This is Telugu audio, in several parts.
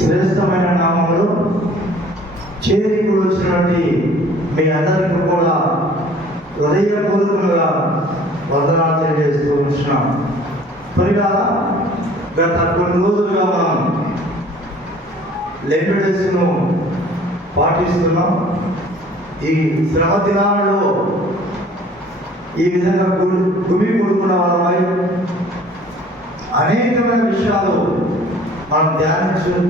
శ్రేష్టమైన నామములో చేరికి వచ్చినటువంటి మీ అందరికీ కూడా హృదయపూర్వకంగా వందనాలు తెలియజేస్తూ ఉంటున్నాం. పరిగాల గత కొన్ని రోజులుగా మనం లెంబెడేస్ను పాటిస్తున్నాం. ఈ శ్రమ దినాలలో ఈ విధంగా గుమిగూడుకున్న వాళ్ళమై అనేకమైన విషయాలు మనం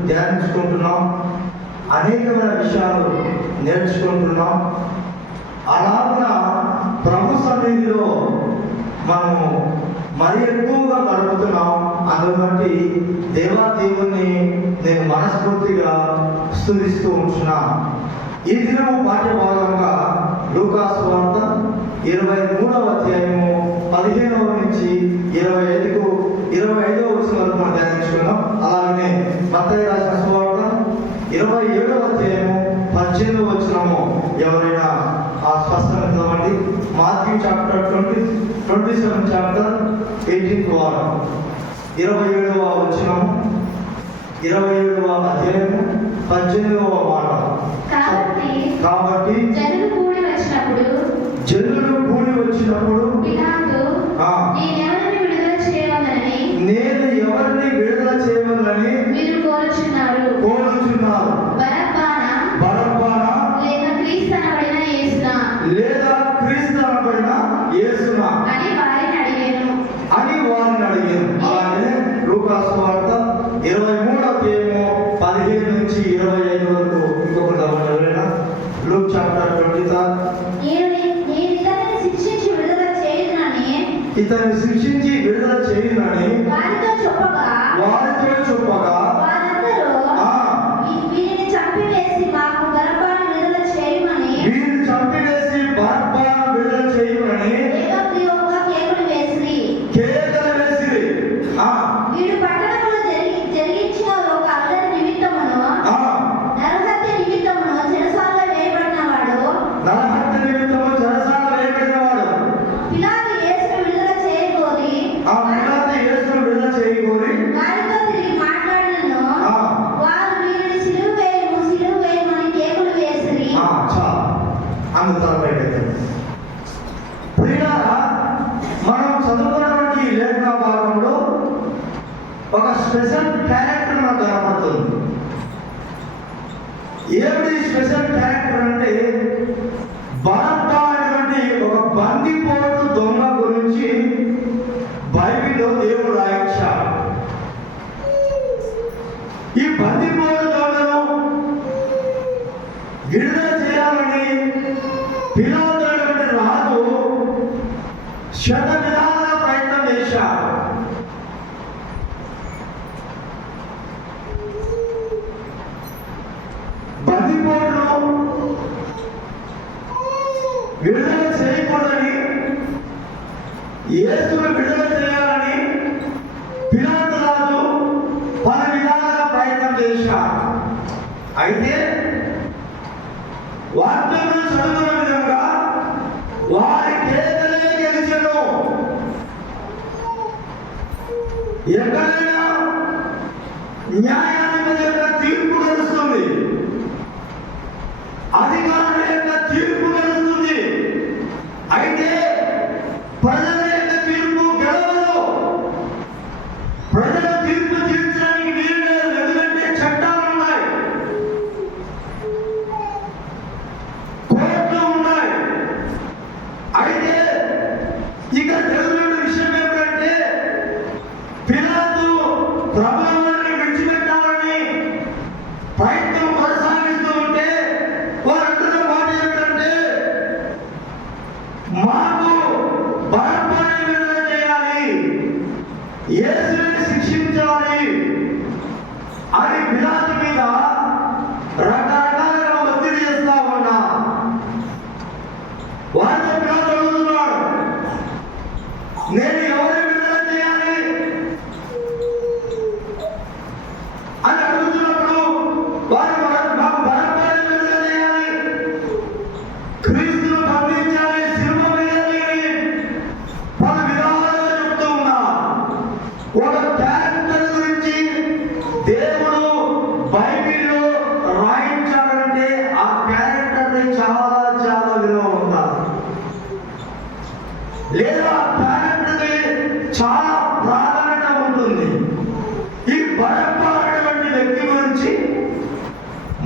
ధ్యానించుకుంటున్నాం, అనేకమైన విషయాలు నేర్చుకుంటున్నాం. అలాగా ప్రభు సన్నిధిలో మనము మరి ఎక్కువగా గడుపుతున్నాం. అందుని బట్టి దేవుణ్ణి నేను మనస్ఫూర్తిగా స్తుతిస్తూ ఉంటున్నా. ఈ దినము పాఠ్య భాగంగా లూకా సువార్త 23వ అధ్యాయము 15వ నుంచి 25వ వచనం వరకు మనం ధ్యానించుకున్నాం. అలాగనే మత్తయి రాసిన సువార్త 27వ అధ్యాయము 18వ వచనము ఎవరైనా స్పష్టంగా చదవండి. మాథ్యూ చాప్టర్ 27 చాప్టర్ 18th వారం 27వ వచనము 27వ అధ్యాయము 18వ మాట. కాబట్టి జనులు కూడి వచ్చినప్పుడు నేను ఎవరిని విడుదల చేయవలనని మీరు కోరుచున్నారు. బరబ్బనా లేదా క్రీస్తు అనబడిన యేసునా అని వారిని అడిగాను. అలాగే లూకా సువార్త 23వ అధ్యాయము 15 నుంచి 25 వరకు ఇంకొక ఎవరైనా లూక్ చాప్టర్ 23 ఇతన్ని శిక్షించి విడుదల చేయునని వారితో చెప్పగా వీరిని చంపివేసి బరబ్బను విడుదల చేయమని కేకలు వేసిరి. వీడు పట్టణంలో జరిగించిన ఒక అల్లరి నిమిత్తమును నరహత్య నిమిత్తము చెరసాలలో వేయబడినవాడు పిలాతు యేసును విడుదల చేయగోరి వారితో తిరిగి మాట్లాడినను వారు వీరిని సిలువ వేయమని కేకలు వేసిరి. మనం చదువుకున్నటువంటి ఈ లేఖన భాగంలో ఒక స్పెషల్ క్యారెక్టర్ మనకు కనపడుతుంది. ఏమిటి స్పెషల్ క్యారెక్టర్ అంటే బరబ్బా అనేటువంటి ఒక బందిపోటు దొంగ గురించి బైబిల్లో దేవుడు రాయించాడు. ఈ బందిపోటు దొంగను విడుదల చేయాలని పిలాతు అనేటువంటి రాజు శత విధాలుగా ప్రయత్నం చేశాడు. బందిపోటును విడుదల చేయకూడదని, యేసును విడుదల చేయాలని పిలాతు రాజు పలు విధాలుగా ప్రయత్నం చేశాడు. అయితే వాక్యంలో చదువుతున్న విధంగా వారి కేకలే గెలిచెను. ఎక్కడైనా న్యాయాధిపతి యొక్క తీర్పు గెలుస్తుంది, అధికారుల యొక్క తీర్పు గెలుస్తుంది. అయితే ప్రజల యొక్క తీర్పు గెలవదు. ప్రజల తీర్పు తీర్చడానికి వీలు లేదు, ఎందుకంటే చట్టాలు ఉన్నాయి, కోర్టులు ఉన్నాయి. అయితే ఇక తెలిసిన విషయం ఏమిటంటే పిలాతు ప్రభువుని విడిచిపెట్టాలని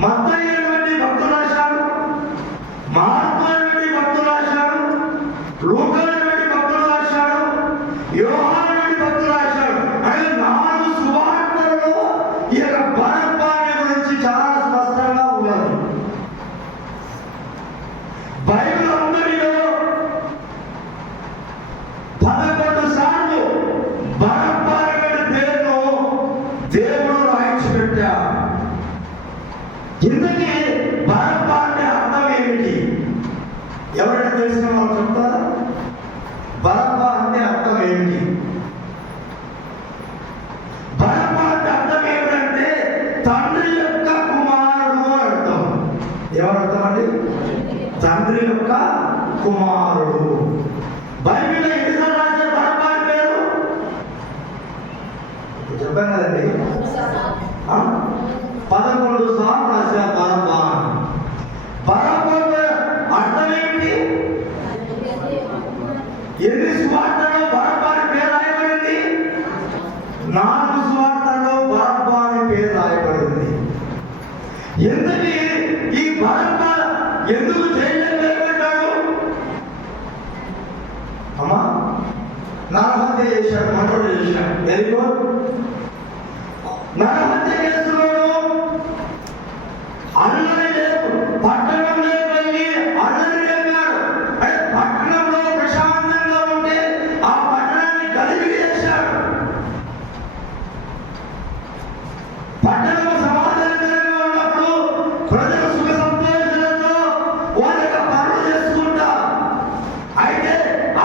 మత్తయి అయినటువంటి భక్తులు రాశాడు, మార్కు అయినటువంటి భక్తులు రాశాడు, లూకా అయినటువంటి భక్తులు రాశాడు, యోహాను అయినటువంటి భక్తులు రాశాడు. అంటే 4 సువార్తలలో ఈ యొక్క బరబ్బా గురించి చాలా స్పష్టంగా ఉన్నది. బైబిల్ అంతటిలో 11 సార్లు బరబ్బా అనే పేరును దేవుడు రాయించి పెట్టాడు. ఇంతకీ బరబ్బా అంటే అర్థం ఏమిటి? ఎవరైనా తెలిసిన వాళ్ళు చెప్తారా? బరబ్బా అంటే అర్థం ఏమిటి? బరబ్బా అంటే అర్థం ఏమిటంటే తండ్రి యొక్క కుమారుడు అని అర్థం. ఎవరర్థం అండి? తండ్రి యొక్క కుమారుడు. బైబిల్లో ఎన్నిసార్లు రాశారు బరబ్బా అని పేరు? చెప్పాను కదండి, 11 సార్లు రాశారు బరబ్బా. బరబ్బా అర్థం ఏమిటి? ఎన్ని సువార్తల్లో బరబ్బా అని పేరు రాయబడింది? 4 సువార్తల్లో బరబ్బా అని పేరు రాయబడింది. ఎందుకు ఈ బరబ్బా ఎందుకు జైల్లో వేయబడ్డాడు? అమ్మా, నరహత్య చేశాడు, మర్డర్ చేశాడు. Very good. నరహత్య కేసులోను అల్లరి లేదు, పట్టణంలో వెళ్ళి అల్లరి లేపాడు. అంటే పట్టణంలో ప్రశాంతంగా ఉంటే ఆ పట్టణాన్ని గలిబిలి చేశాడు. పట్టణం సమాధానకరంగా ఉన్నప్పుడు ప్రజలు సుఖ సంతోషాలతో వాళ్ళ యొక్క పనులు చేసుకుంటారు. అయితే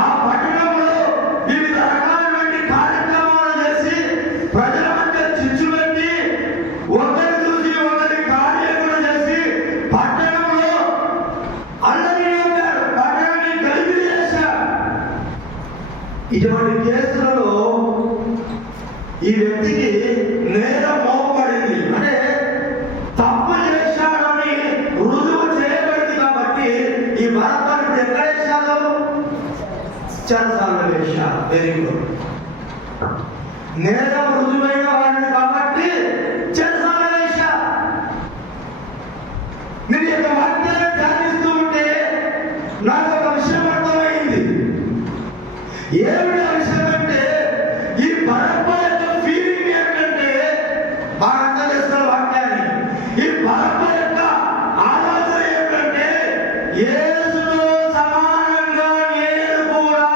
ఆ పట్టణంలో వివిధ రకాలైన కార్యక్రమాలు చేసి ప్రజల మధ్య చిచ్చు పెట్టి ఒకరి చూసి ఒకరి కార్యక్రమం చేసి పట్టణంలో అల్లరి చేశాడు, పట్టణాన్ని గలిబిలి చేశాడు. ఇటువంటి కేసులలో ఈ వ్యక్తికి నేరం మోపబడింది. అంటే తప్పు చేశాడని రుజువు చేయబడింది. కాబట్టి ఈ బరబ్బను ఇప్పుడు ఎక్కడ వేశాడు? చెరసాలలో వేశాడు. Very good. నేరం రుజువైన వాడిని కాబట్టి చెరసాలలో వేశాడు. నేను యొక్క వాక్యాన్ని ధ్యానిస్తూ ఉంటే నాకు ఒక విషయం అర్థమైంది. ఏమిటి ఆ విషయం అంటే ఈ బరబ్బా యొక్క ఫీలింగ్ ఏంటంటే, బాగా అర్థం చేస్తున్న వాక్యాన్ని, ఈ బరబ్బా యొక్క ఆలోచన ఏంటంటే యేసుతో సమానంగా నేను కూడా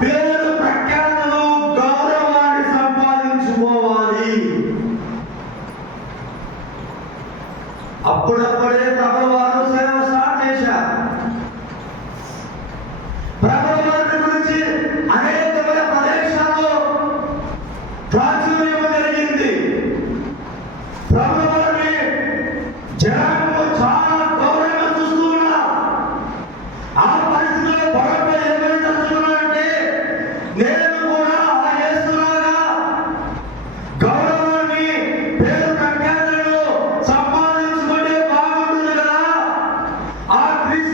పేరు ప్రఖ్యాతులు గౌరవాన్ని సంపాదించుకోవాలి. అప్పుడప్పుడే ప్రభువు వారు సేవ స్టార్ట్ చేశారు. ప్రభువు వారి గురించి అనేకమైన ప్రదేశాల్లో ప్రాచుర్యం జరిగింది. ప్రభువు వారిని జనాలు చాలా గౌరవంగా చూస్తూ ఉన్నారు. ఆ పరిస్థితిలో బరబ్బా ఏమని తలుచుకున్నాడంటే, నేను కూడా ఆ యేసులాగా గౌరవాన్ని పేరు ప్రఖ్యాతులను సంపాదించుకుంటే బాగుంటుంది కదా. ఆ క్రీస్తు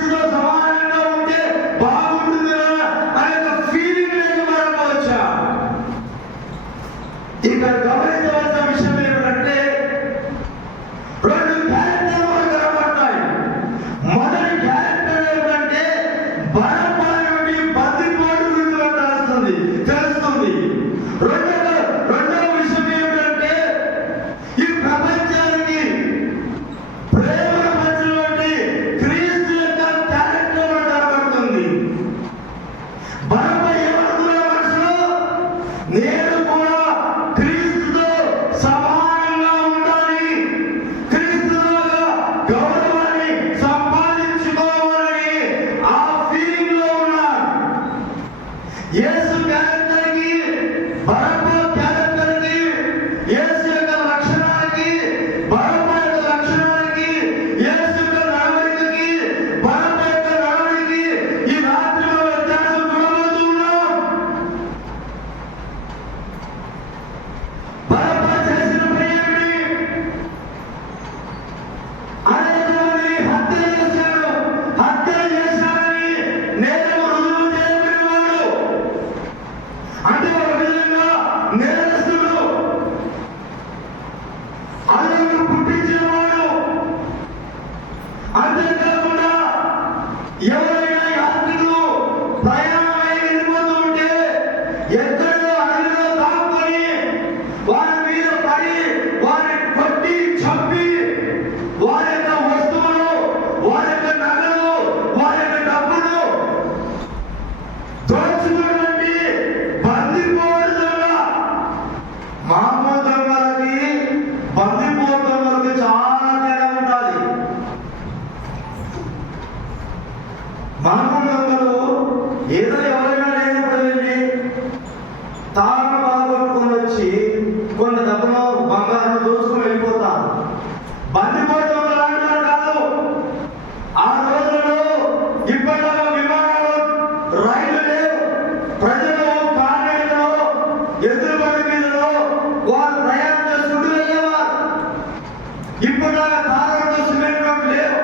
ఇప్పుడు తార్ రోడ్డు సిమెంట్ రోడ్డు లేవు.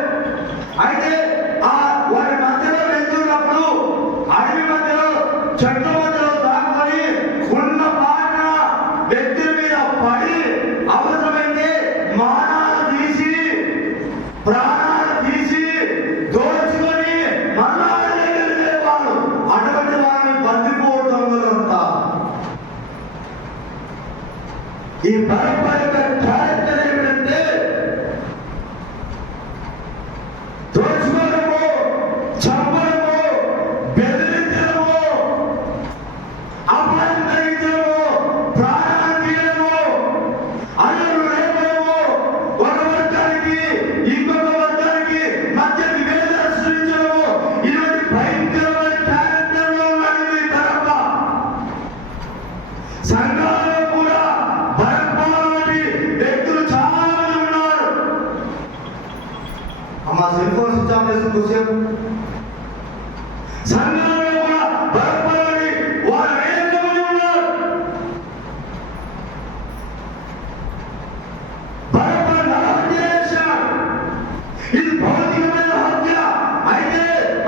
అయితే ఆ వారి మధ్యలో వెళ్తున్నప్పుడు అడవి మధ్యలో చెట్ల మధ్యలో దాక్కుని ఉన్న పాట వ్యక్తుల మీద పడి అవసరమైతే మానాలు తీసి ప్రాణాలు తీసి దోచుకొని మళ్ళా వాళ్ళు అటువంటి వారిని బందిపోవడం అంతా. ఈ పరంపర క్యారెక్టర్ ఏమిటంటే దోచుకోవడము, చంపడము, బెదిరించడము, అపాయం కలిగించడము, ప్రాణాలు తీయడము, అల్లర్లు రేపడము, ఒక వర్గానికి ఇంకొక వర్గానికి మధ్య విభేదాలు సృష్టించడము, ఇటువంటి భయంకరమైన క్యారెక్టర్లో ఉన్నాడు ఈ బరప్ప. సంఘాలలో కూడా బరప్ప లాంటి వ్యక్తులు చాలా మంది ఉన్నారు. అమ్మా సెల్ ఫోన్ స్విచ్ ఆఫ్ చేసి కూర్చోం. సంఘాలలో కూడా బరప్ప లాంటి వారు అనేక మంది ఉన్నారు. బరప్ప నరహత్య చేశాడు. ఇది భౌతికమైన హత్య. అయితే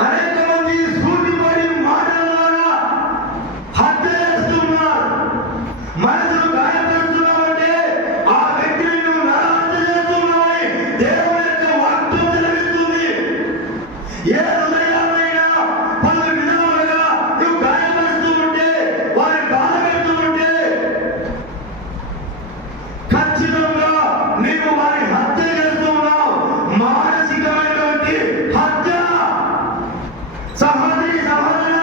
అనేక మంది సూటిపడి మాటల ద్వారా హత్య చేస్తున్నారు. మనసును గాయపరుస్తున్నామంటే ఆ వ్యక్తిని నువ్వు నరహత్య చేస్తున్నావని దేవుని యొక్క వాక్యం తెలుస్తుంది. ఏ హృదయాలైనా పలు విధాలుగా నువ్వు గాయపరుస్తూ ఉంటే, వారిని బాధ పెడుతూ ఉంటే ఖచ్చితంగా నీవు వారిని హత్య చేస్తూ ఉన్నావు. మానసికమైనటువంటి హత్య. సహోదరి సహోదర,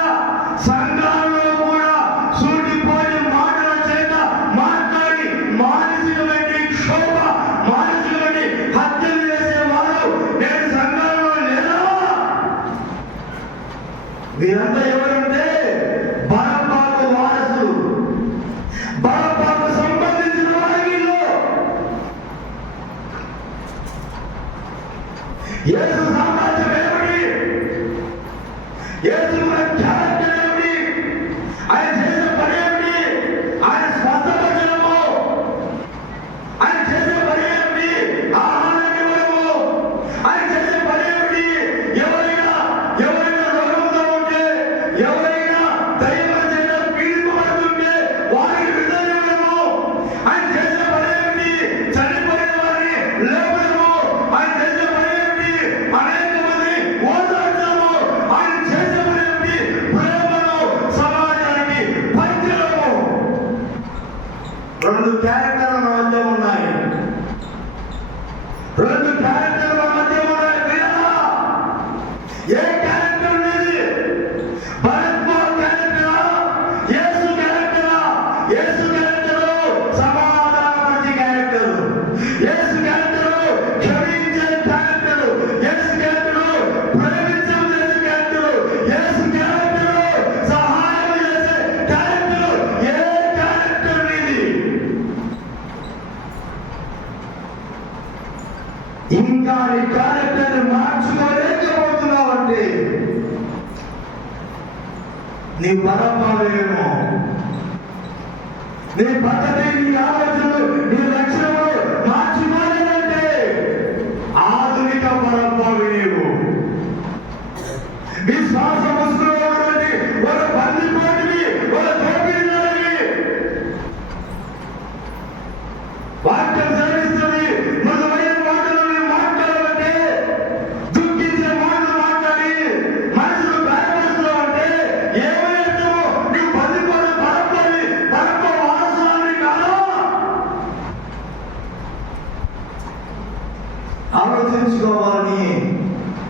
సంఘాల్లో కూడా సూటిపోయిన మాటల చేత మాట్లాడి మానసికమైన క్షోభ, మానసికమైన హత్యలు చేసేవారు నేను సంఘాల్లో లేదా? మీరంతా ఎవరంటే బరప్పకు వారసులు, బరప్పకు సంబంధించిన వారి వీళ్ళు. యేసు సామ్రాజ్యం ఏమిటి? యేసు క్యారెక్టర్ ఏమిటి? ఆయన చేసే పని ఏమిటి? ఆయన స్వస్థపరచడము, ఆయన చేసే పని ఏమిటి? ఆహారాన్ని ఇవ్వడము, ఆయన చేసే పని ఏమిటి? ఎవరైనా రోగంతో ఉంటే, ఎవరైనా దైవం చేత పీడింపబడుతుంటే వారికి విడుదల ఇవ్వడము, ఆయన చేసే పని ఏమిటి? చనిపోయిన వారిని లేపడము, ఆయన చేసే పని ఏమిటి? అనేక మంది ఓదార్చడము, ఆయన చేసే పని ఏమిటి? ప్రేమను సమాజానికి పంచడము. రెండు క్యారెక్టర్లు మన మధ్య ఉన్నాయి. రెండు క్యారెక్టర్లు మన మధ్య ఉన్నాయి. పిల్లలా, ఏ క్యారెక్టర్ ఉండేది? బరప్ప క్యారెక్టరా? యేసు క్యారెక్టరా? యేసు క్యారెక్టరు సమాధానపరిచే క్యారెక్టరు. యేసు క్యారెక్టరు క్షమించే క్యారెక్టరు. యేసు క్యారెక్టరు ప్రేమించే క్యారెక్టరు. యేసు క్యారెక్టరు సహాయం చేసే క్యారెక్టరు. ఏ క్యారెక్టర్ ఇది? ఇంకా నీ క్యారెక్టర్ మార్చుకోలేకపోతున్నావంటే నీ బరప్పవేమో. నీ పద్ధతి, నీ ఆలోచనలు, నీ లక్ష్యములు మార్చుకోలేదంటే ఆధునిక బరప్పవి నీవు. విశ్వాస ముసుగులో ఉన్నటువంటి ఒక బందిపోటువి, ఒక దోపిడీదారువి. వాక్యం సేవిస్తుంది, మృదువైన మాటలను మాట్లాడాలంటే, దుఃఖించే మాటలు మాట్లాడి మనసును గాయపరుస్తున్నావంటే ఏమైనా నువ్వు బందిపోటు బరప్పవి, బరప్ప వారసురాలివి కాదా? ఆలోచించుకోవాలని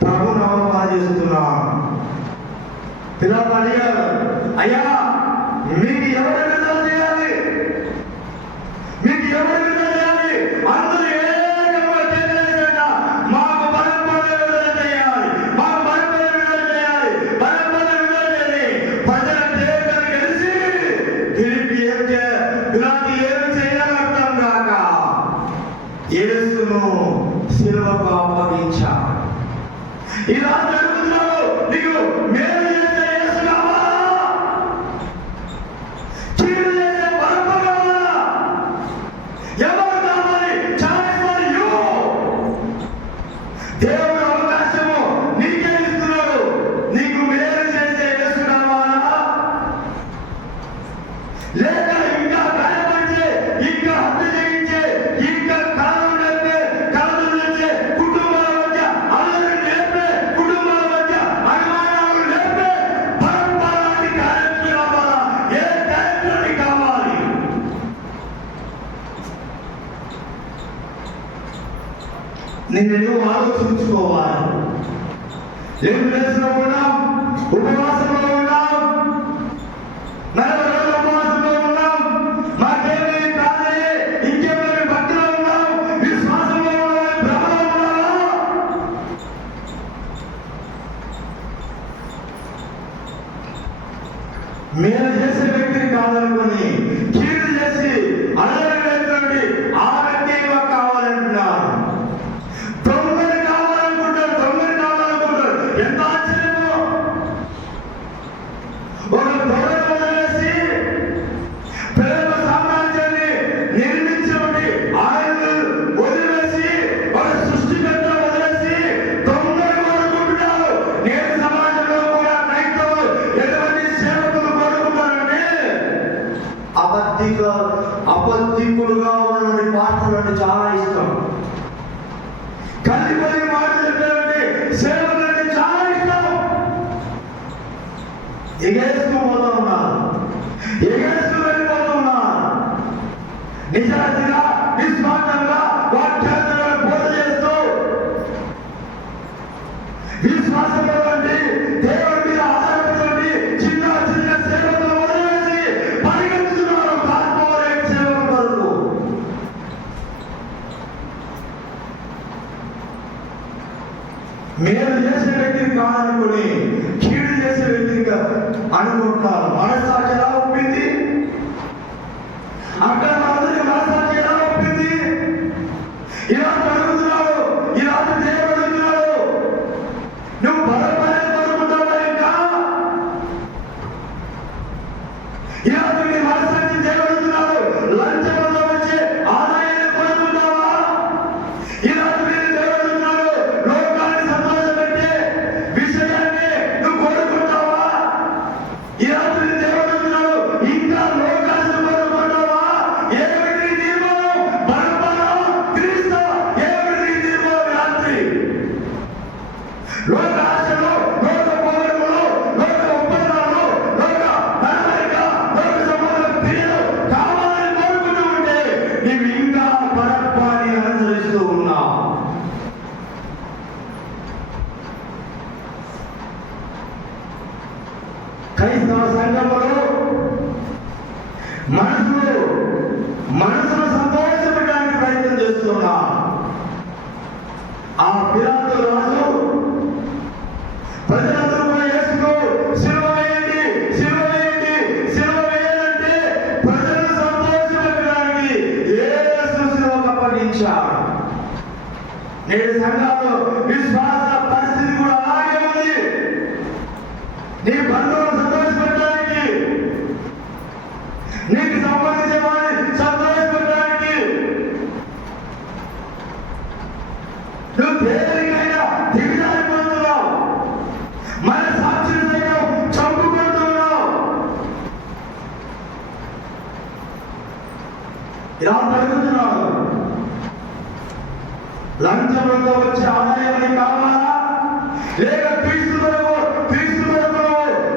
ప్రభు నామమున చేస్తున్నాను. పిల్లలు అడిగారు, అయ్యా మీకు ఎవరు విడుదల చేయాలి? మీకు ఎవరు విడుదల చేయాలి? అందరూ ఏకముగా తెలియజేయండి. మాకు బరప్పను విడుదల చేయాలి, మాకు బరప్పను విడుదల చేయాలి, బరప్పను విడుదల చేయాలి. ప్రజల దేవతను కలిసి పిలాతు ఏమి చేయాలో అర్థం కాక యేసును శిలువకు అప్పగించాడు. ఇలా జరుగుతున్నావు. నీకు మేలు చేసే యేసు కావాలా? కీడు చేసే బరప్ప కావాలా? ఎవరు కావాలి? Choice for you. దేవుడు అవకాశము నీకే ఇస్తున్నాడు. నీకు మేలు చేసే యేసు కావాలా, లేక ఇంకా గాయపరిచే, ఇంకా హత్య చేయించే, ఇంకా కలలు నేర్పే, కలలు నేర్చే, కుటుంబాల మధ్య అల్లరి నేర్పే, కుటుంబాల మధ్య అనుమానాలు నేర్పే పరంపరానికి క్యారెక్టర్ కావాలా? ఏ క్యారెక్టర్ కావాలి? నిన్ను ఆలోచించుకోవాలి. ఏం చేసినా ఉన్నాం, ఉపవాసంలో ఉన్నాం, 40 రోజులు ఉపవాసంలో ఉన్నాం, మాకేమీ కాదే, ఇంకేమైనా భక్తిలో ఉన్నాం, విశ్వాసంలో ఉన్నాం, భ్రమలో ఉన్నావా? మేలు చేసే వ్యక్తిని కాదనుకొని కీడు చేసి అడగలేటువంటి ఆ వ్యక్తి కావాలంటున్నారు. దొంగని కావాలనుకుంటారు, దొంగని కావాలనుకుంటారు. ఎంత ఆశ్చర్యమో! ఒక దొంగను వదిలేసి ప్రేమ సామ్రాజ్యాన్ని నిర్మించినటువంటి ఆయన వదిలేసి, ఒక సృష్టికర్త వదిలేసి దొంగను కోరుకుంటున్నారు. నేటి సమాజంలో కూడా క్రైస్తవులు ఎటువంటి సేవకులు కోరుకుంటారంటే అబద్ధికులుగా ఉన్న పాటలు అంటే చాలా ఇష్టం. కలిపి మాటలు చెప్పేటువంటి సేవలు అంటే చాలా ఇష్టం. ఎగేసుకుపోతూ ఉన్నారు, ఎగేసుకు వెళ్ళిపోతూ ఉన్నారు. నిజాయితీగా నిస్వార్థంగా వాక్యాలను బోధ చేస్తూ విశ్వాసంలో దేవుడి మీద ఆధారపడి చిన్న చిన్న సేవకులు వదిలేసి పరిగెత్తుతున్నారు కార్పొరేట్ సేవల వరకు. మేలు చేసే వ్యక్తిని కాదనుకుని కీడు చేసే వ్యక్తిని అనుకుంటున్నారు. మనస్సాక్షి ఎలా ఒప్పింది? అక్కడ అందరికి మనస్సాక్షి ఎలా ఒప్పింది? ఇలా అడుగుతున్నాడు, ఇలా దేవుడు అడుగుతున్నాడు, నువ్వు బలపడే కోరుకుంటావా? ఇంకా ఇలా నీ మనస్సాక్షి దేవుడు అడుగుతున్నాడు, లంచంలో వచ్చే ఆదాయాన్ని కోరుకుంటావా? ఇలా దేవుడు అడుగుతున్నాడు, లోకాన్ని సంతోషపెట్టే విషయాన్ని నువ్వు కోరుకుంటావా? ఇలా దేవుడు అడుగుతున్నాడు, ఇంకా లోకాన్ని కోరుకుంటావా? ఏమిటి నీ తీర్మానం? బలపడం క్రీస్తు. ఏమిటి నీ తీర్మానం? రాత్రి లోక ఆశలు, లోక పోగడములు, లోక ఒప్పందాలు, లోక పరమరిక, లోక సంబంధ క్రియలు కావాలని కోరుకుంటూ ఉంటే నీవు ఇంకా పరత్వాన్ని అనుసరిస్తూ ఉన్నావు. క్రైస్తవ సంఘములు మనసును సంతోషపెట్టడానికి ప్రయత్నం చేస్తున్నా. ఆ పిలాతు రాజు ప్రజలందరూ కూడా యేసుకు సిలువ వేయండి, సిలువ వేయండి, సిలువ వేయాలంటే ప్రజలను సంతోషపెట్టడానికి యేసు సిలువకు అప్పగించాడు. నేడు సంఘాల్లో విశ్వాస పరిస్థితి కూడా అలాగే ఉంది. నీ బంధువులను సంతోషపెట్టడానికి, నీకు సంబంధించిన వారిని సంతోషపెట్టడానికి నువ్వు తేలికైనా దిగజారిపోతున్నావు. మన సాక్షులు సైతం చంపుకుంటున్నావు. ఇలా అడుగుతున్నాడు, లంచంలో వచ్చే ఆదాయాన్ని కావాలా, లేక క్రీస్తు కొరకు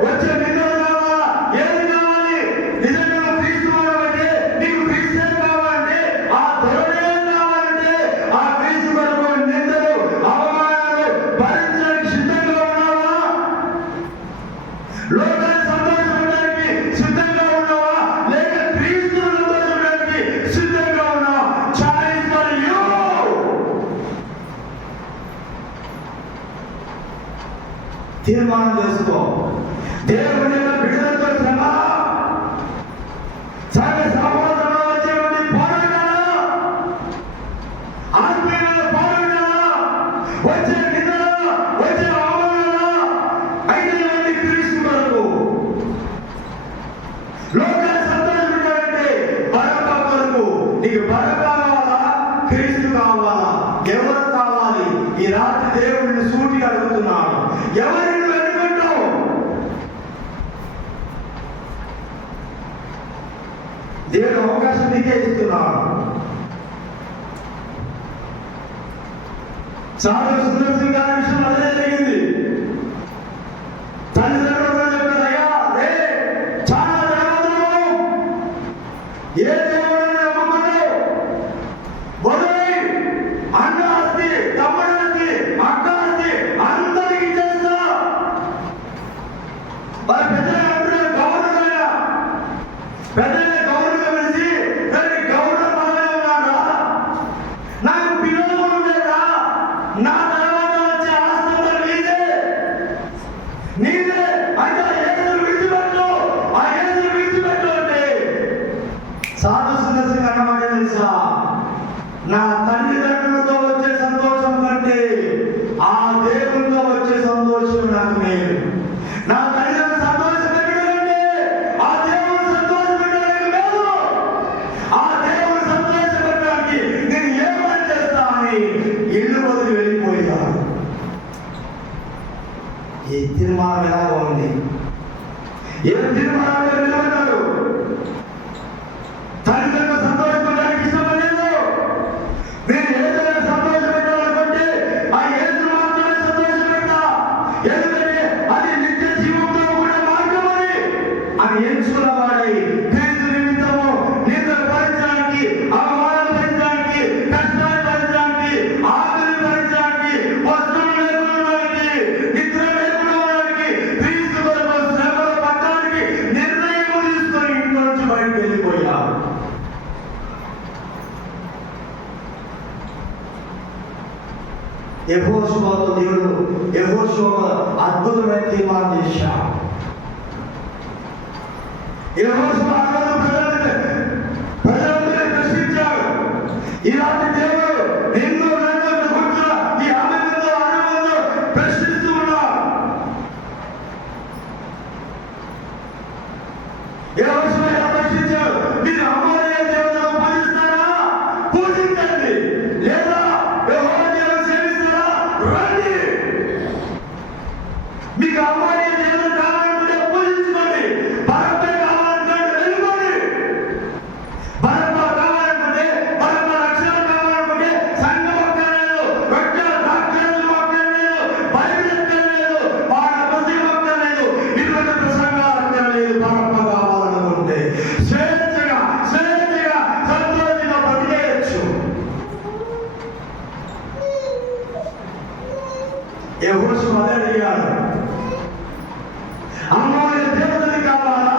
వచ్చే నిందలు కావాలా? ఏది కావాలి? నిజంగా నువ్వు క్రీస్తు అంటే నీకు క్రీస్తే కావాలంటే, ఆ ధోరణే కావాలంటే, ఆ క్రీస్తు కొరకు నిందలు అవమానాలు భరించడానికి సిద్ధంగా ఉన్నావా? లోకాన్ని సంతోషపెట్టడానికి సిద్ధంగా ఉన్నావా? లేక క్రీస్తును సంతోషపెట్టడానికి సిద్ధంగా ఉన్నావా? Choice for you. తీర్మానం చేసుకో. దేవుని యొక్క బిడ్డలతో శ్రమ, సంఘ సమాజంలో వచ్చేటువంటి పోరాటాలు, ఆత్మీయుల పోరాటాలు, వచ్చే నిందలు, వచ్చే అవమానాలు అయితే ఇవన్నీ క్రీస్తు కొరకు. లోకాన్ని సంతోషపెట్టాలంటే బరబ్బ కొరకు. నీకు బరబ్బ కావాలా, క్రీస్తు కావాలా? ఎవరు కావాలి? ఈ రాత్రి దేవుడిని సూటిగా అడుగుతున్నాను, ఎవరిని వెనుకుంటావు? దేవుడు అవకాశం నీకే ఇస్తున్నాను. చాలా సుందర్ సింగ్ గారి విషయం అదే జరిగింది. తల్లిదండ్రులు చెప్పారు, అయ్యా రే చాలా ధనవంతులు, ఏ దేవుడిని నమ్ముకున్నావు? వదిలి అన్న ఆస్తి, తమ్ముడు ఆస్తి, అక్క ఆస్తి అందరికి చేస్తా. మరి పెద్దలు గౌరవమైన పెద్దలే గౌరవంగా పిలిచి దానికి గౌరవ పదవి ఉన్నారా? నాకు పిల్లలు కూడా ఉండేదా? నా తర్వాత వచ్చే ఆస్తి నీదే నీదే అంటే ఏసులు విడిచిపెట్టు, ఆ ఏసులు విడిచిపెట్టు అంటే సాధు సుందర్శంగా అన్నమాట తెలుసా? నా తల్లిదండ్రులతో వచ్చే సంతోషం కంటే ఆ దేవునితో వచ్చే సంతోషం నాకు మేలు. నా తల్లిదండ్రులు సంతోషం పెట్టడం కంటే ఆ దేవుని సంతోషం పెట్టడానికి మేలు. ఆ దేవుని సంతోషం పెట్టడానికి నేను ఏమని చేస్తా అని ఇల్లు వదిలి వెళ్ళిపోయా. ఈ తీర్మానం ఎలాగో ఉంది? ఏ తీర్మానాలు నిలబడ్డారు? తల్లిదండ్రులు సంతోషపడడానికి ఇష్టపడలేదు. నేను ఏదైనా సంతోష పెట్టాలనుకుంటే ఆ యేసు మాత్రమే సంతోష పెడతా, ఎందుకంటే అది నిత్య జీవంతో కూడా మార్గం అని ఎంచుకున్న వాడై క్రీస్తు నిమిత్తము నిందలు భరించడానికి, అవమానాలు భరించడానికి, కష్టాలు భరించడానికి, ఆకలి భరించడానికి, వస్త్రం లేకుండా నిద్ర లేకుండా క్రీస్తు కొరకు శ్రమలు పట్టడానికి నిర్ణయం తీసుకొని ఇంట్లో నుంచి బయటకు వెళ్ళిపోయా. యెహోషువతో దేవుడు యెహోషువ అద్భుతమైన తీర్మానం చేశాడు. యెహోషువ ప్రజలందరినీ ప్రశ్నించాడు, ఇలాంటి దేవుడు నిన్ను నన్ను గుర్తున్న ఈ ఆమెతో అనుభవంలో ప్రశ్నిస్తూ ఉన్నాడు. యెహోషువ ఎలా ప్రశ్నించాడు? మీరు అమోరియా దేవతలను పూజిస్తారా? పూజించండి. లేదా యెహోవా దేవుని సేవిస్తారా? రండి. మీకు అమోరియా దేవుడు కావాలనుకుంటే పూజించుకోండి. బరబ్బ కావాలనుకుంటే వెళ్ళిపోండి. బరబ్బ కావాలనుకుంటే, బరబ్బ రక్షణ కావాలనుకుంటే సంఘం అక్కర్లేదు, రొట్టెల ద్రాక్షరసం అక్కర్లేదు, బైబిల్ అక్కర్లేదు, పాట పుస్తకం అక్కర్లేదు, ఇటువంటి ప్రసంగాలు అక్కర్లేదు. బరబ్బ కావాలనుకుంటే స్వేచ్ఛగా సంతోషంగా బ్రతికేయచ్చు. యెహోషువ అదే అడిగాడు, అమోరియా దేవతలు కావాలా?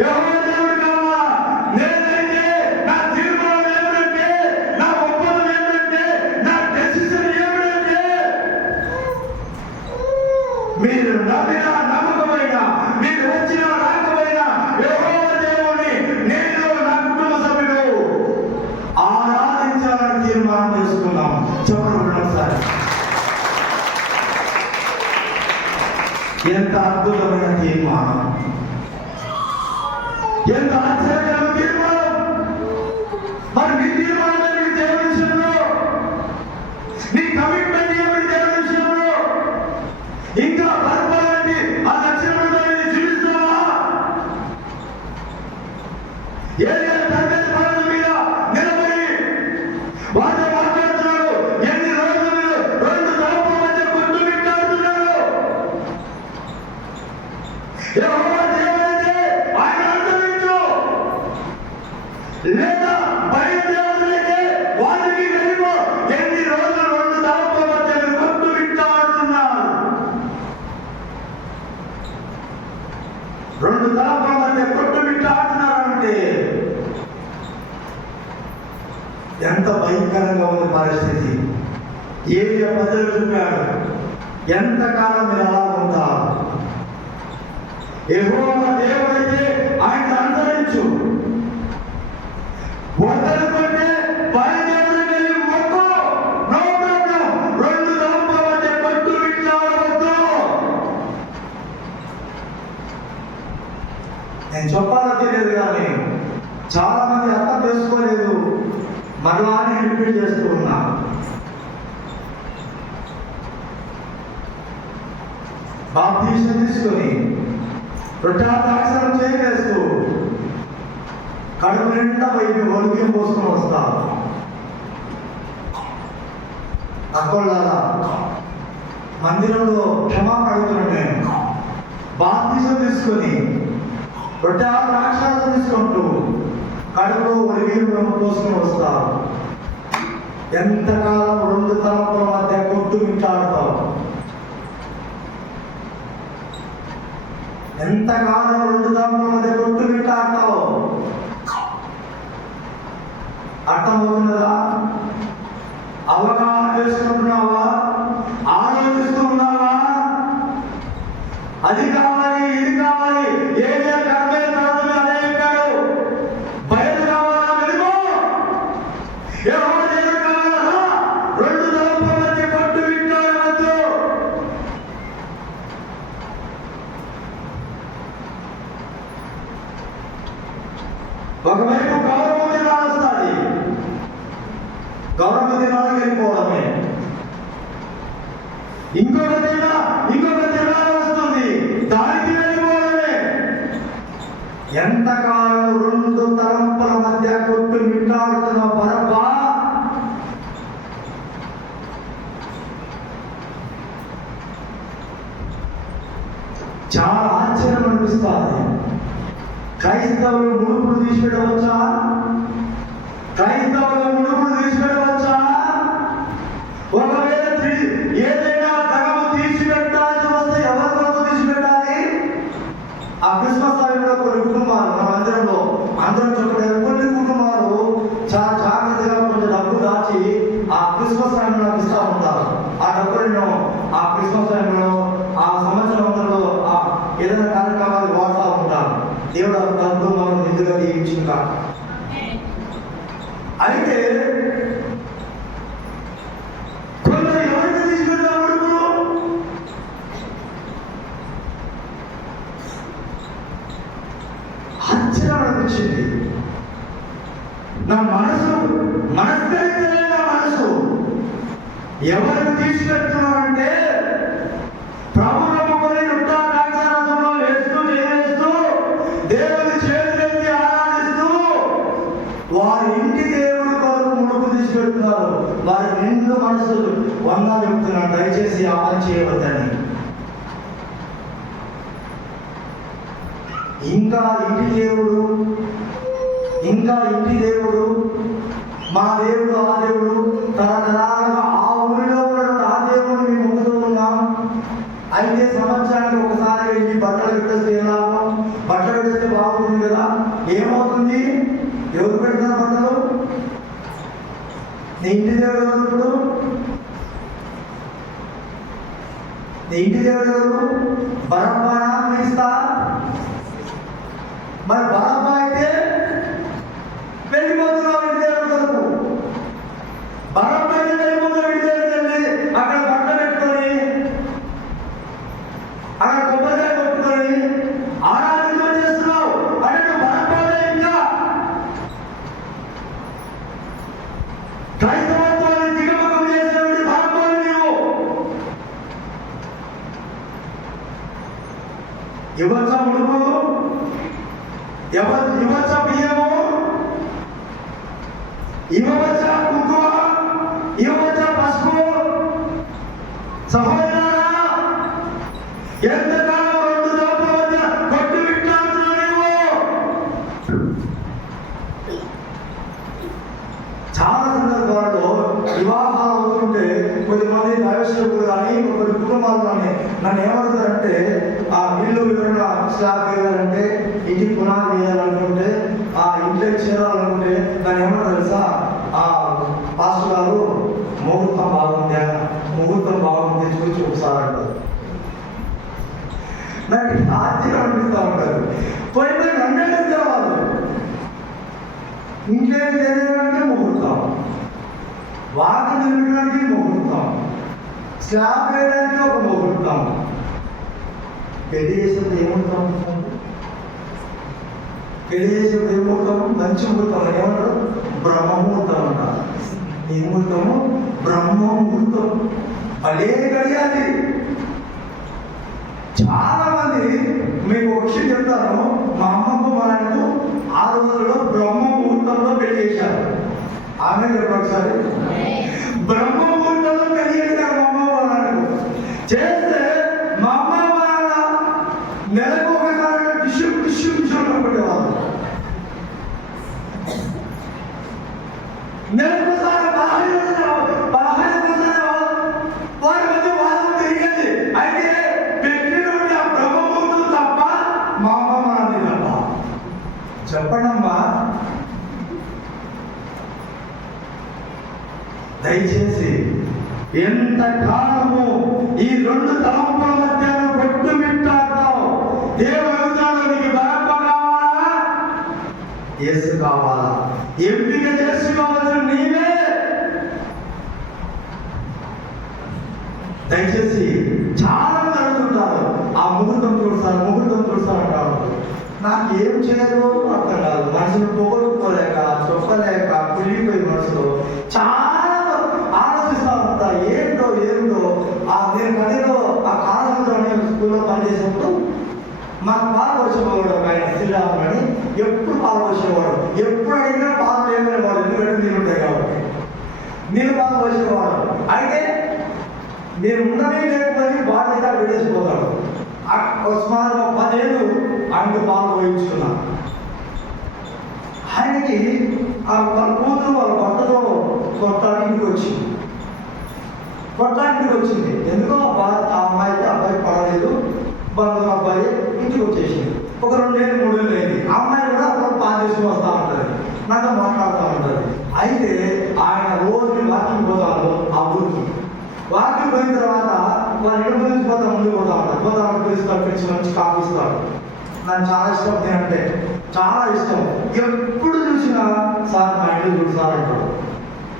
యెహోవా దేవుడు కావాలా? నేనైతే నా తీర్మానం ఏమిటంటే, నా ఒప్పందం ఏమిటంటే, నా డెసిషన్ ఏమిటంటే, మీరు నమ్మినా నమ్మకమైనా, మీరు వచ్చినా రాకపోయినా యెహోవా దేవుని నేను నా కుటుంబ సభ్యులు ఆరాధించాలని తీర్మానం చేసుకున్నాం. చెప్పండి సార్, ఎంత అద్భుతమైన తీర్మానం, ఎంత ఆశ్చర్యకరమైన తీర్మానం. మరి నీ తీర్మానం ఏమిటి దేవుని విషయంలో? నీ కమిట్మెంట్ ఏమిటి దేవుని విషయంలో? ఇంకా బలపడాలంటే ఆ లక్షణంలో జీవిస్తావా? ఏరియా తండ్రి పనుల మీద నిలబడి వారితో మాట్లాడుతున్నాడు. ఎన్ని రోజులు రెండు తలపుల మధ్య కొట్టు మిట్టాడుతున్నాడు. యెహోవా దేవుడైతే ఆయన అనుసరించు, లేదా బయట దేవుడైతే వారికి వెళ్ళిపో. ఎన్ని రోజులు రెండు తలపుల మధ్య కొట్టు మిట్టాడుతున్నాడు. రెండు తలపుల మధ్య కొట్టు మిట్టాడుతున్నారంటే ఎంత భయంకరంగా ఉంది పరిస్థితి. ఏరియా ప్రజలు చెప్పాడు, ఎంతకాలం మీరు అలా ఉంటారు? యెహోవా దేవుడైతే ఆయన అనుసరించు, వద్దనుకుంటే బయలుదేరి వెళ్ళి మొక్కు, నో ప్రాబ్లం. రెండు తలపుల మధ్య కొట్టు మిట్టాడవద్దు. నేను చెప్పాలో తెలియదు కానీ చాలా మంది అర్థం చేసుకోలేదు. మరలా రిపీట్ చేస్తూ ఉన్నా. బాప్తీసం తీసుకొని వృద్ధాక్షరం చేయవేస్తూ కడుపు నిండా ఒలికి పోసుకొని వస్తారు. అక్కలారా మందిరంలో క్షమాపణ అడుగుతున్నాను నేను. బాప్తీసం తీసుకొని వృద్ధాక్షరం తీసుకుంటూ కడుపులో ఒలికి పోసుకొని వస్తారు. ఎంతకాలం రెండు తలంపుల మధ్య కొట్టు మిట్టాడుతావు? ఎంతకాలం రెండు తలంపుల మధ్య కొట్టు మిట్టాడుతావు? అర్థమవుతున్నదా? అవగాహన చేసుకుంటున్నావా? ఆలోచిస్తూ ఉన్నావా? అది కావాలి, ఇది కావాలి, ఏది కర్మే కాదు అదే చెప్పాడు. బయట కావాలా వెలుగు, యెహోవా దేవుడు కావాలా? రెండు తలంపుల మధ్య కొట్టు మిట్టాడవద్దు. ఒకవైపు గౌరవ దినాలు వస్తాయి, గౌరవ దినాలకు వెళ్ళిపోవడమే. ఇంకొక దినాలు వస్తుంది, దానికి వెళ్ళిపోవడమే. ఎంతకాలం రెండు తలంపుల మధ్య కొట్టు మిట్టాడుతున్న బరబ్బా చాలా ఆశ్చర్యం అనిపిస్తుంది. క్రైస్తవులు ముడుపులు తీసిపెట్టవచ్చా? క్రైస్తవులు ముడుపులు తీసిపెట్టవచ్చా? ఒకవేళ ఏదైనా తగము తీసిపెట్టాల్సి వస్తే ఎవరి కొరకు తీసిపెట్టాలి? ఆ క్రిస్మస్ సమయంలో కొన్ని కుటుంబాలు మన మందిరంలో అందరం చెప్పలేదు, కొన్ని కుటుంబాలు చాలా జాగ్రత్తగా కొంచెం డబ్బు దాచి ఆ క్రిస్మస్ సమయంలో ఇస్తూ ఉంటారు. ఆ డబ్బు నేను ఆ క్రిస్మస్ సమయంలో ఆ సంవత్సరం అంతలో ఏదైనా కార్యక్రమాలు వాడుతూ ఉంటారు. దేవుడు ఆ డబ్బు మనం నిధులుగా దీవించింది కాదు. అయితే కొందరు ఎవరికి తీసుకెళ్తారు ముడుపులు? ఆశ్చర్యం అనిపించింది. నా మనసు ఎవరికి తీసుకెళ్తున్నారంటే ప్రభు నమ్ముకొని వృద్ధాక్షరసంలో వేస్తూ చేస్తూ దేవుని చేతులెత్తి ఆరాధిస్తూ వారి ఇంటి దేవుడి కొరకు ముడుపు తీసుకెళ్తున్నారు. వారి నిండు మనసు వందా చెప్తున్నాను, దయచేసి ఆ పని చేయవద్దని. ఇంకా ఇంటి దేవుడు మా దేవుడు ఆ దేవుడు తరతరాలుగా ఆ ఊరిలో ఉన్నటువంటి ఆ దేవుడిని మేము మొక్కుతూ ఉన్నాం. అయితే సంవత్సరానికి ఒకసారి వెళ్ళి బట్టలు పెట్టేస్తే ఎలా? బట్టలు పెట్టేస్తే బాగుంటుంది కదా. ఏమవుతుంది? ఎవరు పెడతారు బట్టలు? నీ ఇంటి దేవుడు ఎవరు? నీ ఇంటి దేవుడు ఎవరు? బరబ్బానా క్రీస్తా? మరి బరబ్బా అయితే వెళ్ళిపోతున్నావు ఇంటి దేవుడి కొరకు. బరబ్బా అయితే వెళ్ళిపోతున్నావు ఇంటి దేవుడికి వెళ్ళి అక్కడ బట్ట పెట్టుకొని అక్కడ కొబ్బరికాయ కొట్టుకొని ఆరాధన చేస్తున్నావు అంటే బరబ్బానే. ఇంకా క్రైస్తవత్వాన్ని దిగమకం చేసినటువంటి బరబ్బాని నీవు. ఇవ్వచ్చా ముడుపు? ఇవ్వచ్చా బియ్యము? ఇవ్వచ్చా కుంకుమ? ఇవ్వచ్చా పసుపు? సహోదరులారా, ఎంతకాలం రెండు తలంపుల మధ్య కొట్టు మిట్టాడుతున్నావు నీవు? చాలా సందర్భాల్లో వివాహాలు అవుతుంటే కొద్దిమంది దైవసేవకులు కానీ కొన్ని కుటుంబాలు కానీ నన్ను ఏమడుగుతారంటే, ఆ ఇల్లు వివరణ స్లాబ్ వేయాలంటే, ఇంటికి పునాది వేయాలనుకుంటే, ఆ ఇంట్లో చేరాలనుకుంటే దాన్ని ఏమన్నా తెలుసా? ఆ పాస్టర్ గారు ముహూర్తం బాగుంది చూసి ఒకసారి అంటారు. నాకు ఆశ్చర్యం అనిపిస్తూ ఉంటారు. పోయిపోయి నన్నే వాళ్ళు ఇంట్లో తెలియడానికి ముహూర్తం, వాక నిలబడడానికి ముహూర్తం, స్లాబ్ వేయడానికి ఒక ముహూర్తం. పెళ్లి చేసేది ఏముహూర్తం? పెళ్లి చేసేది ఏముహూర్తం? మంచి ముహూర్తం ఏమంటారు? బ్రహ్మముహూర్తం అంటారు. ఏ ముహూర్తము? బ్రహ్మముహూర్తం. భలే గడియాలి. చాలా మంది మీకు ఒక విషయం చెప్తాను. మా అమ్మకు మా నాన్నకు ఆ రోజుల్లో బ్రహ్మ ముహూర్తంలో పెళ్లి చేశారు. ఆమె చెప్పండి ఒకసారి. బ్రహ్మ ముహూర్తంలో పెళ్లి చేశారు మా అమ్మ మా నాన్నకు. చేస్తే మా అమ్మ మా నాన్న నెలకు ఒకసారి టిష్యూ పెట్టేవాళ్ళు. నెలకు ఒకసారి 15 వారి మధ్య వాదం తిరిగేది. అయితే పెట్టినటువంటి ఆ బ్రహ్మముహూర్తం తప్ప మా అమ్మ మా నాన్న తప్ప. చెప్పండమ్మా, దయచేసి ఎంత కాలము ఈ రెండు తలంపుల మధ్య కొట్టుమిట్టాడో దేవుడుతాడు. నీకు బరప్ప కావాలా, యేసు కావాలా? ఎంపిక చేసుకోవాల్సిన నీవే. దయచేసి చాలా మంది అడుగుతుంటారు, ఆ ముహూర్తం చూస్తారంటారు. నాకు ఏం చేయాలో అర్థం కాదు. మనుషులు పొగలుకోలేక చెప్పలేక కుళ్ళిపోయి మనసులో చాలా ఆలోచిస్తా ఉంటా. ఏంటో నేను కథలో ఆ కాలంలో స్కూల్లో పనిచేసినప్పుడు మాకు పాలు వచ్చేవాడు ఆయన శ్రీరాముడు అని. ఎప్పుడు పాలు వచ్చేవాడు, ఎప్పుడు అడిగినా పాలు లేకపోయేవాడు. ఎందుకంటే నీళ్ళు ఉంటాయి కాబట్టి నీళ్ళు పాలు వచ్చేవాడు. అయితే నేను ఉండనే లేకపోతే బాధ్యత విడేసిపోతాడు. సుమారు 10 ఏళ్ళు ఆయనకు పాలు పోయించుకున్నా. ఆయనకి వాళ్ళ కూతురు వాళ్ళ భర్తతో కొట్టానికి వచ్చింది. ఎందుకో ఆ అబ్బాయి పడలేదు. బంధువు అబ్బాయి ఇంటికి వచ్చేసింది. ఒక 2 ఏళ్ళు 3 ఏళ్ళు అయింది. ఆ అమ్మాయి కూడా అప్పుడు పాలు తీసుకుని వస్తూ ఉంటుంది, నాతో మాట్లాడుతూ ఉంటుంది. అయితే ఆయన రోజు వాకింగ్ పోతాడు. ఆ ఊరికి వాకింగ్ పోయిన తర్వాత వాళ్ళ ఇంటి నుంచి ముందుకు పోతా పిలిచి మంచి కాఫీ ఇస్తాడు. నాకు చాలా ఇష్టం, నేనంటే చాలా ఇష్టం. ఎప్పుడు చూసినా సార్ మా ఇంట్లో చూసారు అంటాడు.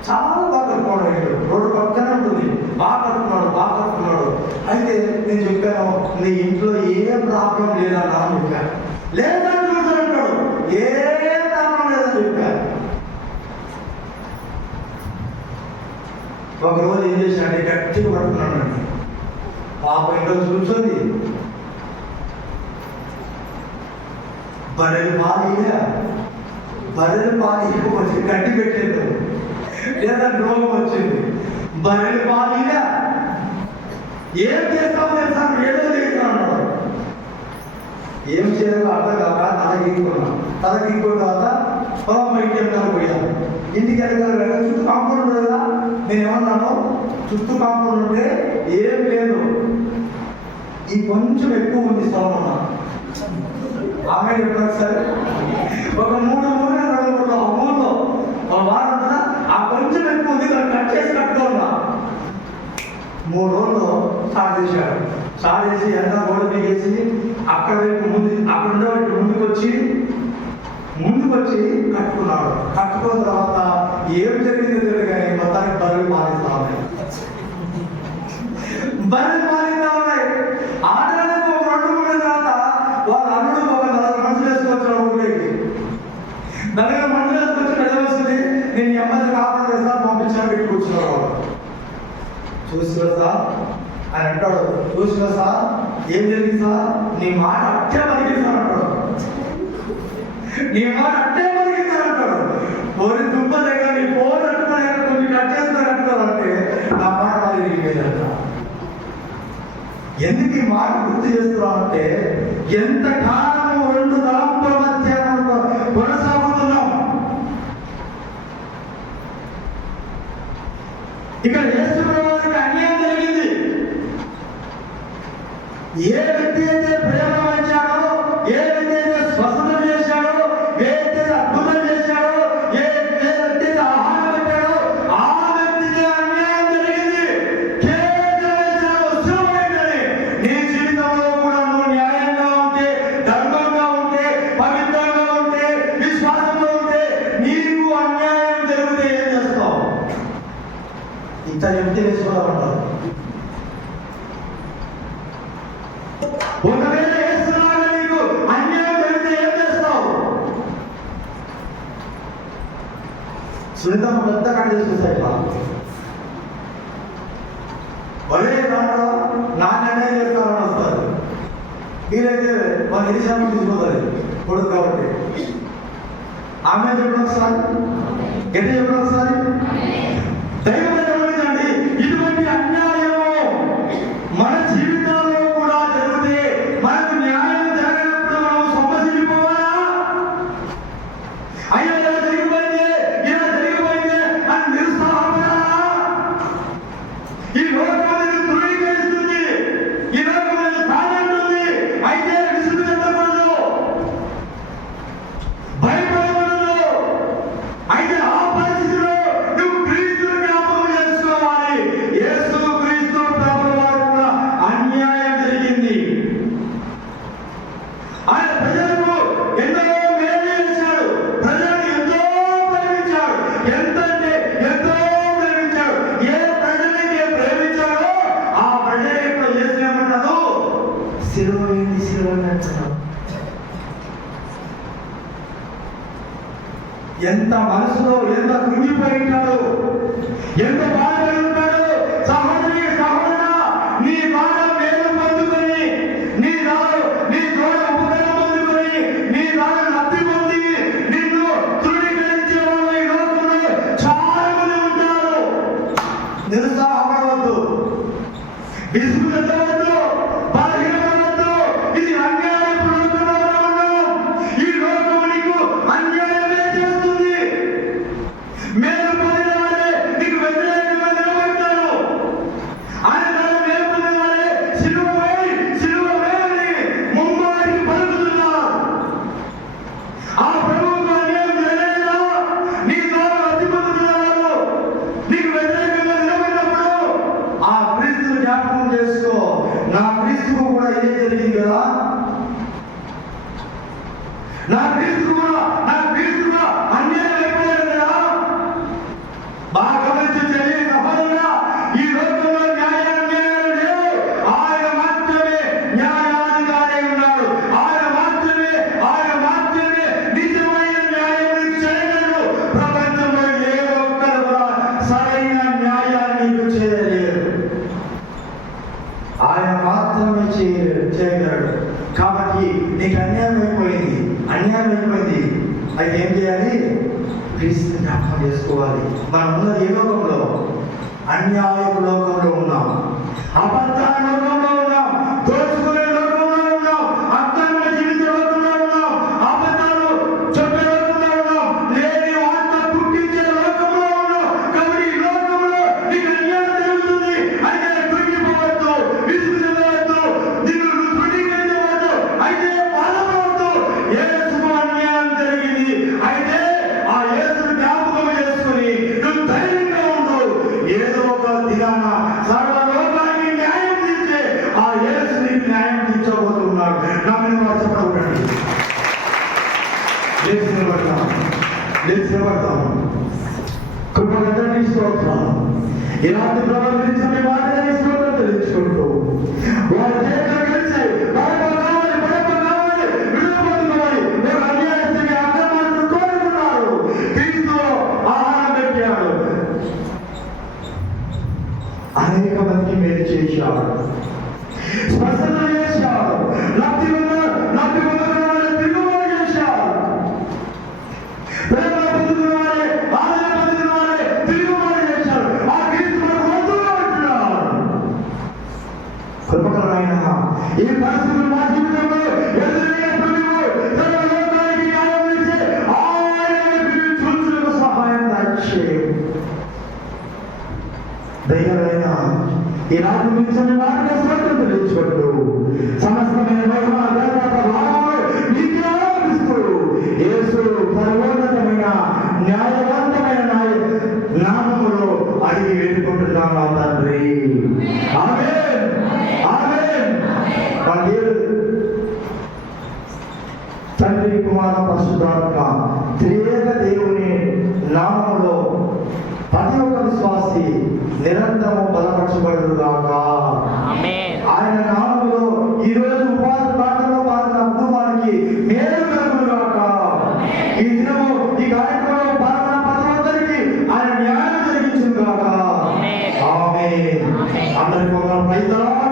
చాలా బాగా కట్టుకున్నాడు. ఇంట్లో రోడ్డు పక్కనే ఉంటుంది. బాగా కట్టుకున్నాడు. అయితే నేను చెప్పాను, నీ ఇంట్లో ఏ ప్రాబ్లం లేదన్నా అని చెప్పాను. లేదని చూసారంటాడు. ఏ ప్రాబ్లం లేదని చెప్పాను. ఒకరోజు ఏం చేశానంటే గట్టిగా పట్టుకున్నానండి. పాప ఇంట్లో కూర్చొని బర్రెలు పాలు ఇవ్వకపోతే గడ్డి పెట్టలేదు, లేదా రోగం వచ్చింది. బర్రెలు పాలు ఏం చేస్తామో తెలుసా, ఏదో చేస్తున్నాడు. ఏం చేయాలో అర్థం కాక తల గీక్కున్న తర్వాత మా ఇంటి వెనకాల పోయాను. ఇంటికి వెనకాల చుట్టూ కాంపౌండ్ ఉంది కదా. నేను ఏమన్నాను, చుట్టూ కాంపౌండ్ ఉంటే ఏం లేదు, ఈ కొంచెం ఎక్కువ ఉంది స్థలం అన్నా. ఆమె చెప్పారు సరే, ఒక 3 ఆ 3లో ఒక వారం ఉంటుందా, ఆ కొంచెం ఎక్కువ ఉంది, దాన్ని కట్ చేసి కట్టుకోన్నా. 3 రోజులు స్టార్ట్ చేసి ఎంత గోడ పీకేసి అక్కడ ముందుకు వచ్చి కట్టుకున్నాడు. కట్టుకున్న తర్వాత ఏం జరిగిందో తెలియదు కానీ మొత్తానికి బర్రెలు పాలిస్తా ఉన్నాయి. ఆడడానికి ఒక 2 3 తర్వాత వాళ్ళ అల్లుడు ఒక 4 మనుషులు వేసుకొచ్చిన ఊళ్ళకి. 4 మనుషులు వేసుకొచ్చి నడవస్తుంది. నేను ఈ అమ్మాయిని కాపాడు చేస్తా పంపించాను, పెట్టి కూర్చున్నాడు. వాడు చూసినా సార్ అని అంటాడు. చూసినా సార్ ఏం జరిగింది సార్, నీ మాట అట్టే పలికిస్తాను అంటాడు. పోనీ దుబ్బ దగ్గర నీ ఫోన్ అంటున్నా కొన్ని కట్ చేస్తానంటారంటే నా మాట పలికిపోయిందంట. ఎందుకు ఈ మాట గుర్తు చేస్తున్నావు అంటే, ఎంత కాలము 2 తలంపుల మధ్య కొనసాగుతున్నాం. ఇక్కడ యేసు ప్రభువుకి అన్యాయం జరిగింది. ఏ వ్యక్తి అయితే ప్రేమ వచ్చాడో, ఏ వ్యక్తి అయితే స్వస్థత చేశాడో, ఏ వ్యక్తి అయితే అద్భుతం చేశాడో, ఏ వ్యక్తి అయితే ఆహారం పెట్టాడో, ఆ వ్యక్తికి అన్యాయం జరిగింది. నీ జీవితంలో కూడా నువ్వు న్యాయంగా ఉంటే, ధర్మంగా ఉంటే, పవిత్రంగా ఉంటే, విశ్వాసంలో ఉంటే, నీకు అన్యాయం జరిగితే ఏం చేస్తావు? ఇంత వ్యక్తి వేసుకోవాలంటారు. ఒకవేళ వేస్తున్నాగా నీకు అన్యాయం జరిగితే ఏం చేస్తావు? సునీతమ్మ పెద్ద కట్ చేసుకుంటాయి. ఒరే దాంట్లో నా నిర్ణయం చేస్తామని వస్తారు. వీలైతే వాళ్ళు ఏ శాతం తీసుకుపోతుంది కొడుకు కాబట్టి. ఆమె చెప్పడం ఒకసారి గట్టి చెప్పడం ఒకసారి. దైవం గమనించండి, ఇటువంటి అన్యాయము మన జీవితాల్లో కూడా జరిగితే మనకు న్యాయం జరగనప్పుడు మనం సొమ్మసిల్లిపోవాలా? అయ్యా ఇలా జరిగిపోయింది అని నిరుత్సాహపడాలా? ఈ లోకం అనేది ధృవీకరిస్తుంది, ఈ లోకం అనేది కాదంటుంది. అయితే విసుగు చెందకూడదు, భయపడకూడదు. అయితే ఆ పరిస్థితిలో నువ్వు క్రీస్తుని జ్ఞాపకం చేసుకోవాలి. యేసు క్రీస్తు ప్రభువు వారు కూడా అన్యాయం జరిగింది. ఆయన ప్రజలకు ఎంతో మేలు చేశాడు, ప్రజలను ఎంతో ప్రేమించాడు. ఎంతంటే ఎంతో ప్రేమించాడు. ఏ ప్రజలైతే ప్రేమించాడో ఆ ప్రజల యొక్క చేసినామన్నాడు, సిలువ ఏంటి సిలువ అంటున్నాడు. ఎంత మనసులో ఎంత కృంగిపోయి ఉంటాడు, ఎంత బాధపడి ఉంటాడు. సహోదరి సహోదరా, నీ బాధ మేలు పొందుకొని, నీ తోడ ఉపకారం పొందుకొని, నీ దాని లబ్ధి పొంది నిన్ను తృణీకరించే వాళ్ళు ఈ లోకంలో చాలా మంది ఉంటారు. నిరుత్సాహపడవద్దు, విసుగు చెందవద్దు, బలహీనపడవద్దు. ఇది అన్యాయపు లోకంలో మనం ఉన్నాం. ఈ లోకం నీకు అన్యాయమే చేస్తుంది. మేలు పొందిన వారే నీకు వ్యతిరేకంగా నిలబడతారు. ఆయన ద్వారా మేలు పొందిన వారే సిలువ వేయని ముమ్మారికి పలుకుతున్నారు. ఆ ప్రభువుకు అన్యాయం జరగలేదా? నీ ద్వారా లబ్ధి పొందుతున్న వారు నీకు వ్యతిరేకంగా నిలబడినప్పుడు ఆ క్రీస్తుని జ్ఞాపకం చేసుకో. నా క్రీస్తుకు కూడా ఇదే జరిగింది కదా, నా క్రీస్తు కూడా అన్యాయం అయిపోయాడు కదా. బాగా గమనించి చెల్లి సహోదరుడా, ఈ లోకంలో న్యాయాలు లేవు. ఆయన మాత్రమే న్యాయాధికారి ఉన్నాడు. ఆయన మాత్రమే నిజమైన న్యాయం చేయగలడు. ప్రపంచంలో ఏ ఒక్కరు కూడా సరైన న్యాయాన్ని నీకు చేయలేరు. ఆయన మాత్రమే చేయగలడు. కాబట్టి నీకు అన్యాయం అయిపోయింది. అయితే ఏం చేయాలి? క్రీస్తుని జ్ఞాపకం చేసుకోవాలి. మనం ఉన్నది ఏ లోకంలో? అన్యాయపు లోకంలో ఉన్నాం, అబద్ధాల లోకంలో ఉన్నాం, దోచుకునే లోకంలో ఉన్నాం, అక్రమ జీవిత లోకంలో ఉన్నాం, అబద్ధాలు చెప్పే లోకంలో ఉన్నాం, లేని వార్త పుట్టించే లోకంలో ఉన్నాం. కాబట్టి ఈ లోకంలో నీకు అన్యాయం జరుగుతుంది. అయితే కృంగిపోవద్దు, విసుగు చెందవద్దు, నిన్ను తృణీకరించవద్దు, అయితే బాధపడవద్దు. యేసుకు అన్యాయం జరిగింది. అయితే ఆ యేసును జ్ఞాపకం చేసుకుని నువ్వు ధైర్యంగా ఉండు. ఏదో ఒక దినాన సర్వలోకానికి న్యాయం తీర్చే ఆ యేసు నీకు న్యాయం తీర్చబోతున్నాడు. నమ్మిన వారు చెప్పకూడండి. లేచినబడతాము. కృపగండి స్తోత్రం. ఇలాంటి ప్రవర్తించే మాటని స్తోత్రం తెలుసుకుంటూ వారి చేతులు గెలిచి పడప కావాలి విడుదల మీరు అన్యాయస్తుని అక్రమాలను కోరుకున్నారు. క్రీస్తు ఆహారం పెట్టాడు, అనేక మందికి మేలు చేశాడు, స్పష్టత చేశాడు, లబ్ధి పొందుకున్న వారిని తిరుగుబాటు చేశాడు. ప్రేమ పొందుకున్న వారే, ఆదరణ పొందుకున్న వారే తిరుగుబాటు చేశాడు. ఆ క్రీస్తు మనకు వద్దుగా ఉంటున్నాడు. కృపకరమైన ఈ పరిస్థితులు మా జీవితంలో ఎదురైనప్పుడు సర్వలోకానికి న్యాయం చేసే ఆయన చూచులకు సహాయం దయచేయండి. దైవమైన ఈ రాత్రి నుంచి మాటగా స్వాగతం తెలుసుకుంటూ సమస్తమైన మహిమ ఘనత ప్రభావములు నీకే ఆరోపిస్తూ యేసు సర్వోన్నతమైన న్యాయవంతమైన నామములో అడిగి వేడుకుంటున్నాను నా తండ్రి. ఆమేన్, ఆమేన్. మన తండ్రి కుమార పరిశుద్ధాత్మ త్రియేక దేవుని నామములో ప్రతి ఒక్క విశ్వాసి నిరంతరము బలపరచబడుగాక. ఆయన నామములో ఈ రోజు ఉపవాస ప్రార్థనలో పాల్గొన్న కుటుంబానికి మేలు కలుగుగాక. ఈ దినము ఈ కార్యక్రమంలో పాల్గొన్న ప్రతి ఒక్కరికి ఆయన న్యాయం జరిగించుగాక. ఆమేన్. అందరికీ ప్రైజ్ ది లార్డ్.